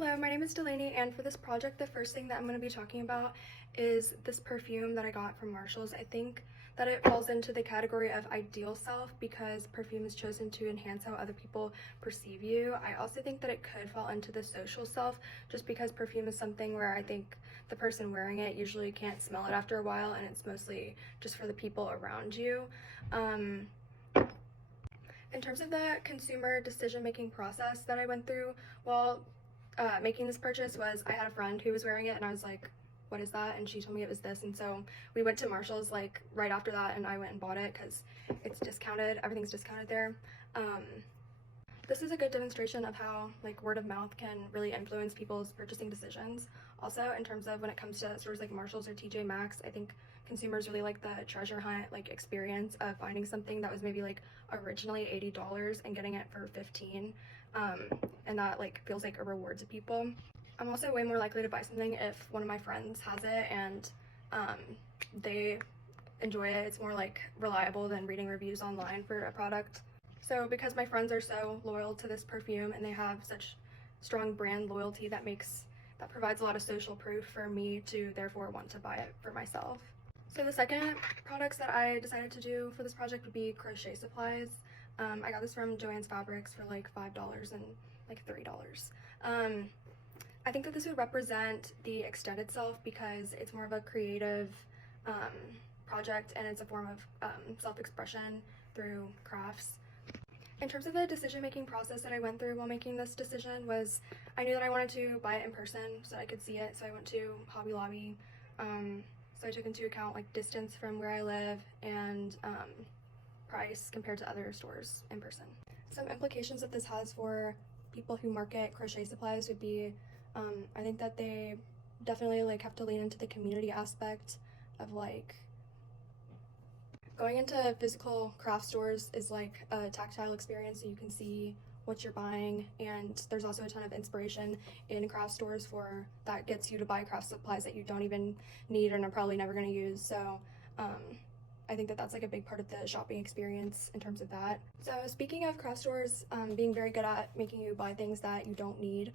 Hello, my name is Delaney, and for this project, the first thing that I'm going to be talking about is this perfume that I got from Marshalls. I think that it falls into the category of ideal self because perfume is chosen to enhance how other people perceive you. I also think that it could fall into the social self just because perfume is something where I think the person wearing it usually can't smell it after a while, and it's mostly just for the people around you. In terms of the consumer decision-making process that I went through while making this purchase was I had a friend who was wearing it and I was like, what is that? And she told me it was this, and so we went to Marshall's like right after that and I went and bought it because it's discounted. Everything's discounted there. This is a good demonstration of how like word of mouth can really influence people's purchasing decisions. Also, in terms of when it comes to stores like Marshalls or TJ Maxx, I think consumers really like the treasure hunt like experience of finding something that was maybe like originally $80 and getting it for $15, and that like feels like a reward to people. I'm also way more likely to buy something if one of my friends has it and they enjoy it. It's more like reliable than reading reviews online for a product. So because my friends are so loyal to this perfume and they have such strong brand loyalty, that provides a lot of social proof for me to therefore want to buy it for myself. So the second products that I decided to do for this project would be crochet supplies. I got this from Joann's Fabrics for like $5 and like $3. I think that this would represent the extended self because it's more of a creative project and it's a form of self-expression through crafts. In terms of the decision-making process that I went through while making this decision was I knew that I wanted to buy it in person so I could see it, so I went to Hobby Lobby. So I took into account like distance from where I live and price compared to other stores in person. Some implications that this has for people who market crochet supplies would be I think that they definitely like have to lean into the community aspect of like going into physical craft stores is like a tactile experience, so you can see what you're buying, and there's also a ton of inspiration in craft stores for that gets you to buy craft supplies that you don't even need and are probably never going to use. So I think that that's like a big part of the shopping experience in terms of that. So speaking of craft stores being very good at making you buy things that you don't need,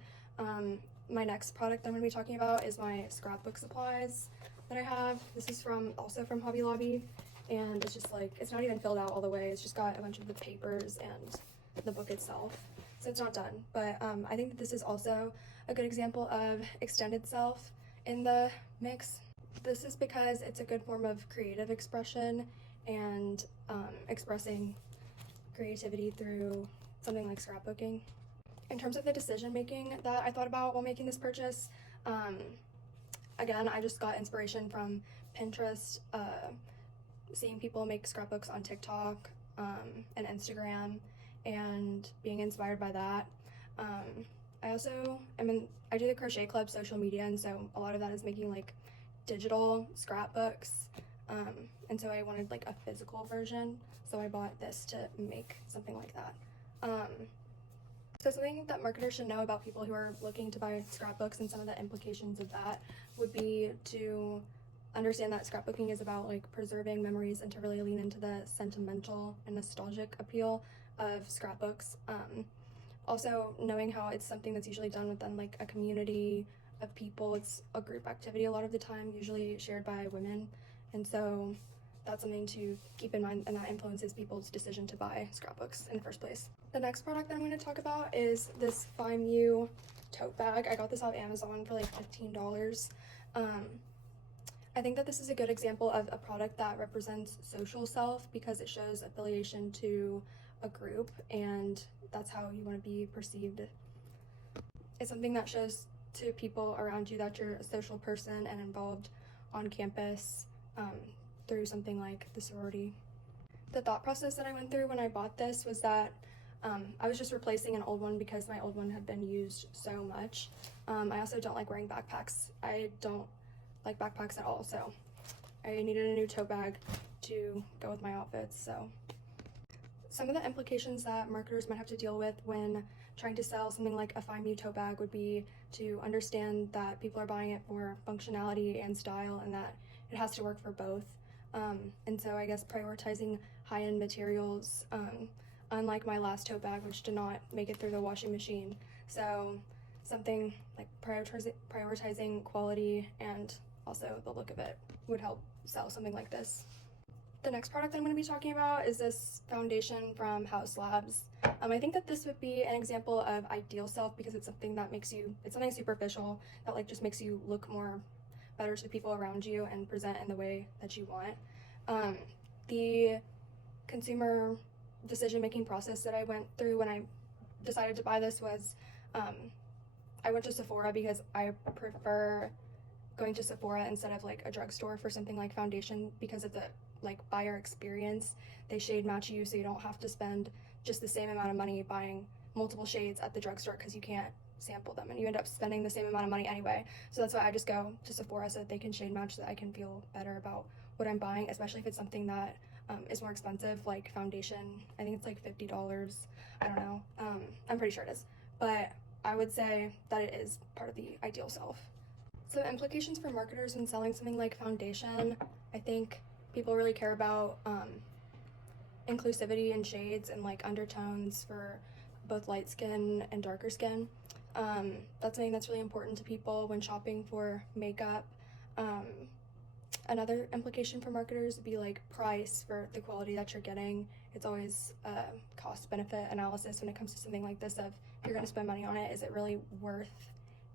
my next product I'm going to be talking about is my scrapbook supplies that I have. This is also from Hobby Lobby, and it's just like, it's not even filled out all the way. It's just got a bunch of the papers and the book itself, so it's not done. But I think that this is also a good example of extended self in the mix. This is because it's a good form of creative expression and expressing creativity through something like scrapbooking. In terms of the decision making that I thought about while making this purchase, again, I just got inspiration from Pinterest, seeing people make scrapbooks on TikTok and Instagram, and being inspired by that. I do the Crochet Club social media, and so a lot of that is making like digital scrapbooks, and so I wanted like a physical version, so I bought this to make something like that. So something that marketers should know about people who are looking to buy scrapbooks and some of the implications of that would be to understand that scrapbooking is about like preserving memories and to really lean into the sentimental and nostalgic appeal of scrapbooks. Also knowing how it's something that's usually done within like a community of people. It's a group activity a lot of the time, usually shared by women, and so that's something to keep in mind, and that influences people's decision to buy scrapbooks in the first place. The next product that I'm going to talk about is this FIMU tote bag. I got this off Amazon for like $15. I think that this is a good example of a product that represents social self because it shows affiliation to a group, and that's how you want to be perceived. It's something that shows to people around you that you're a social person and involved on campus through something like the sorority. The thought process that I went through when I bought this was that I was just replacing an old one because my old one had been used so much. I also don't like wearing backpacks. I don't like backpacks at all, so I needed a new tote bag to go with my outfits. So some of the implications that marketers might have to deal with when trying to sell something like a FIMU tote bag would be to understand that people are buying it for functionality and style, and that it has to work for both. And so I guess prioritizing high-end materials, unlike my last tote bag, which did not make it through the washing machine. So something like prioritizing quality and also the look of it would help sell something like this. The next product that I'm going to be talking about is this foundation from Haus Labs. I think that this would be an example of ideal self because it's something that it's something superficial that like just makes you look more better to the people around you and present in the way that you want. The consumer decision-making process that I went through when I decided to buy this was I went to Sephora because I prefer going to Sephora instead of like a drugstore for something like foundation because of the like buyer experience. They shade match you so you don't have to spend just the same amount of money buying multiple shades at the drugstore because you can't sample them and you end up spending the same amount of money anyway. So that's why I just go to Sephora so that they can shade match so that I can feel better about what I'm buying, especially if it's something that is more expensive like foundation. I think it's like $50. I don't know. I'm pretty sure it is. But I would say that it is part of the ideal self. So implications for marketers when selling something like foundation, I think people really care about inclusivity and shades and like undertones for both light skin and darker skin. That's something that's really important to people when shopping for makeup. Another implication for marketers would be like price for the quality that you're getting. It's always a cost-benefit analysis when it comes to something like this of if you're going to spend money on it, is it really worth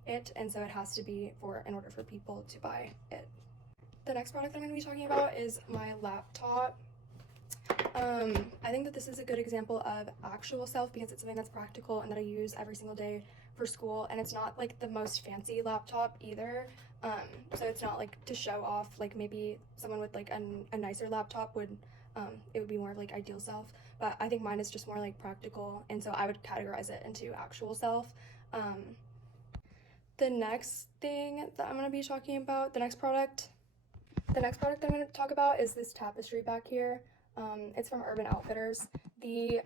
it? And so it has to be in order for people to buy it. The next product I'm going to be talking about is my laptop. I think that this is a good example of actual self because it's something that's practical and that I use every single day for school, and it's not like the most fancy laptop either. So it's not like to show off, like maybe someone with like a nicer laptop would, it would be more of like ideal self, but I think mine is just more like practical, and so I would categorize it into actual self. The next thing that I'm going to be talking about, the next product I'm going to talk about is this tapestry back here. It's from Urban Outfitters. The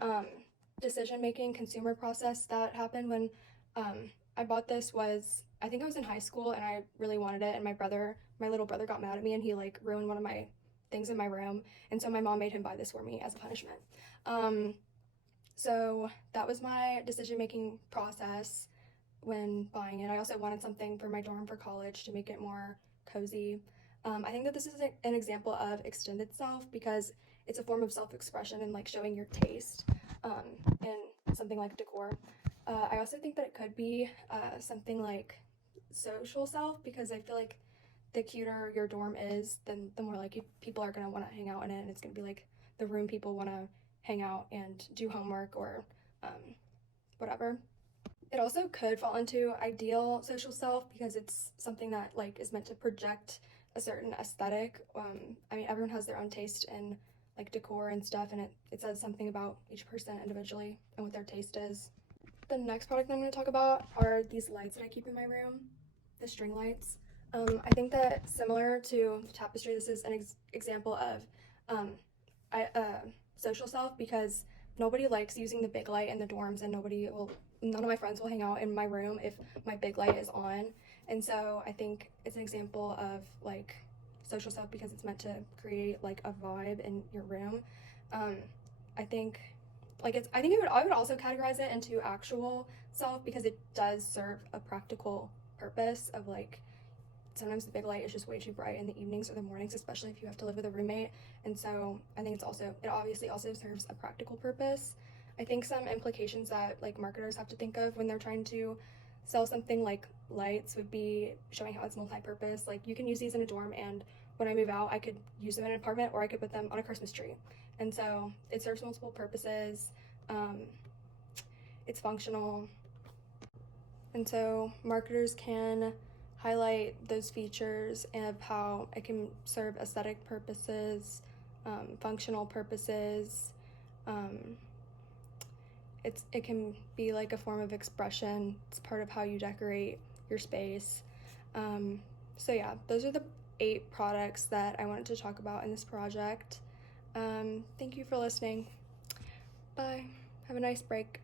decision-making consumer process that happened when I bought this was, I think I was in high school and I really wanted it, and my little brother got mad at me and he like ruined one of my things in my room, and so my mom made him buy this for me as a punishment. So that was my decision-making process when buying it. I also wanted something for my dorm for college to make it more cozy. I think that this is an example of extended self because it's a form of self-expression and like showing your taste in something like decor. I also think that it could be something like social self because I feel like the cuter your dorm is, then the more like people are going to want to hang out in it, and it's going to be like the room people want to hang out and do homework or whatever. It also could fall into ideal social self because it's something that like is meant to project a certain aesthetic. I mean, everyone has their own taste in like decor and stuff, and it says something about each person individually and what their taste is. The next product I'm going to talk about are these lights that I keep in my room, the string lights. I think that similar to the tapestry, this is an example of social self because nobody likes using the big light in the dorms, and none of my friends will hang out in my room if my big light is on. And so I think it's an example of like social self because it's meant to create like a vibe in your room. I think I would also categorize it into actual self because it does serve a practical purpose of like sometimes the big light is just way too bright in the evenings or the mornings, especially if you have to live with a roommate. And so I think it obviously also serves a practical purpose. I think some implications that like marketers have to think of when they're trying to sell something like lights would be showing how it's multi-purpose. Like you can use these in a dorm, and when I move out, I could use them in an apartment or I could put them on a Christmas tree. And so it serves multiple purposes. It's functional. And so marketers can highlight those features of how it can serve aesthetic purposes, functional purposes. It can be like a form of expression. It's part of how you decorate your space. So yeah, those are the 8 products that I wanted to talk about in this project. Thank you for listening. Bye. Have a nice break.